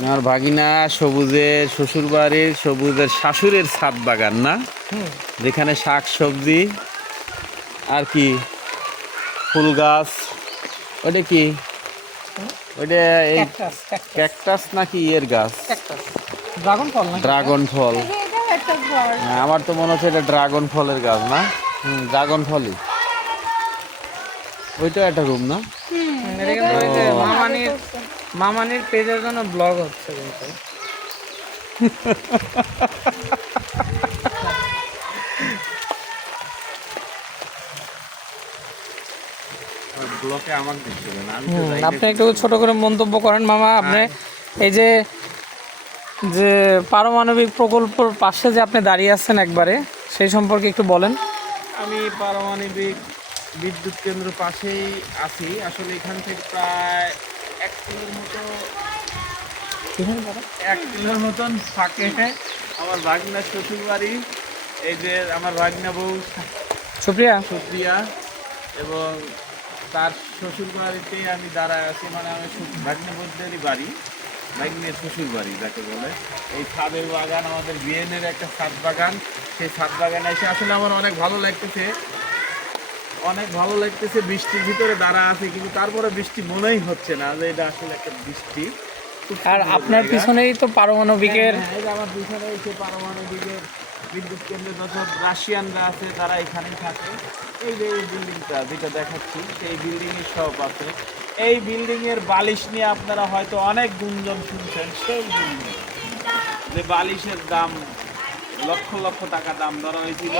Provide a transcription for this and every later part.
আমার ভাগিনা সবুজের শ্বশুর বাড়ির সবুজের শাশুড়ের ছাদ বাগান না, যেখানে শাক সবজি আর কি ফুল গাছ। ওটা কি, ওইটা এই ক্যাকটাস ক্যাকটাস ক্যাকটাস নাকি এর গাছ? ক্যাকটাস ড্রাগন ফল না ড্রাগন ফল। এটাও একটা ঘর। হ্যাঁ, আমার তো মনে হচ্ছে এটা ড্রাগন ফলের গাছ না। ড্রাগন ফলই। ওইটাও একটা রুম না? এটা কিন্তু ওই যে ও। মামানির পেজের জন্য ব্লগ হচ্ছে কিন্তু ব্লকে আমার দেখতে না, আমি আপনি একটু ছোট করে মন্তব্য করেন মামা। আপনি এই যে যে পারমাণবিক প্রকল্পের পাশে যে আপনি দাঁড়িয়ে আছেন একবারে, সেই সম্পর্কে একটু বলেন। আমি পারমাণবিক বিদ্যুৎ কেন্দ্র পাশেই আছি। আসলে এখান থেকে প্রায় 1 কিলোর মতো, 1 কিলোর মতন ফাঁকে আমার ভাগনার শ্বশুর বাড়ি। এই যে আমার ভাগনা বউ সুপ্রিয়া, সুপ্রিয়া এবং তার শ্বশুর বাড়িতে আমি দাঁড়ায় আছি। মানে আমার ভাগনা বউদেরই বাড়ি, ভাগ্নের শ্বশুর বাড়ি যাকে বলে। এই ছাদের বাগান, আমাদের বিএনের একটা ছাদ বাগান। সেই ছাদ বাগানে এসে আসলে আমার অনেক ভালো লাগতেছে, অনেক ভালো লাগতেছে। বৃষ্টির ভিতরে দাঁড়া আছে, কিন্তু তারপরে বৃষ্টি মনেই হচ্ছে না যে এটা আসলে একটা বৃষ্টি। খুব আর সুন্দর আপনার জায়গা। পিছনেই তো পারমাণবিকের হ্যাঁ, এই যে আমার পিছনে এসে পারমাণবিকের বিদ্যুৎ কেন্দ্রে যত রাশিয়ানরা আছে তারা এখানেই থাকে। এই যে এই বিল্ডিংটা যেটা দেখাচ্ছি, সেই বিল্ডিং এর সব আছে। এই বিল্ডিং এর বালিশ নিয়ে আপনারা হয়তো অনেক গুঞ্জন শুনছেন। সেই বিল্ডিং, যে বালিশের দাম লক্ষ লক্ষ টাকা দাম ধরা হয়েছিল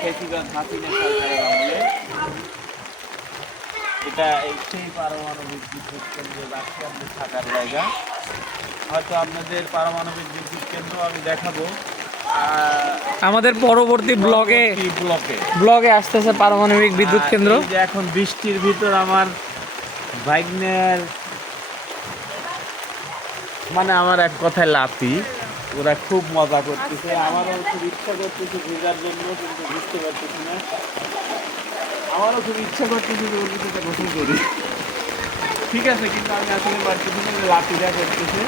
ফেসিবাদ হাসিনা সরকারের আমলে। এটা সেই পারমাণবিক বিদ্যুৎ কেন্দ্র রাশিয়ানদের থাকার জায়গা। হয়তো আপনাদের পারমাণবিক বিদ্যুৎ কেন্দ্র আমি দেখাবো আমাদের পরবর্তী ব্লগে ব্লকে। ব্লগে আসতেছে পারমাণবিক বিদ্যুৎ কেন্দ্র। এই যে এখন বৃষ্টির ভিতর আমার ভাগ্নের, মানে আমার এক কথায় লাতি, ওরা খুব মজা করতেছে। আমারও খুব ইচ্ছা করতেছে ভিজার জন্য, কিন্তু বুঝতে পারতেছি না। আমারও খুব ইচ্ছা করতেছে যে ওর ভিতরে গোসল করি, ঠিক আছে, কিন্তু আমি আসলে পারতেছি না। যে লাতিটা করতেছে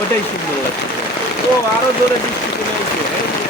ওটাই সুন্দর লাগতেছে। ও আরো জোরে বৃষ্টি চলে এসে, এই যে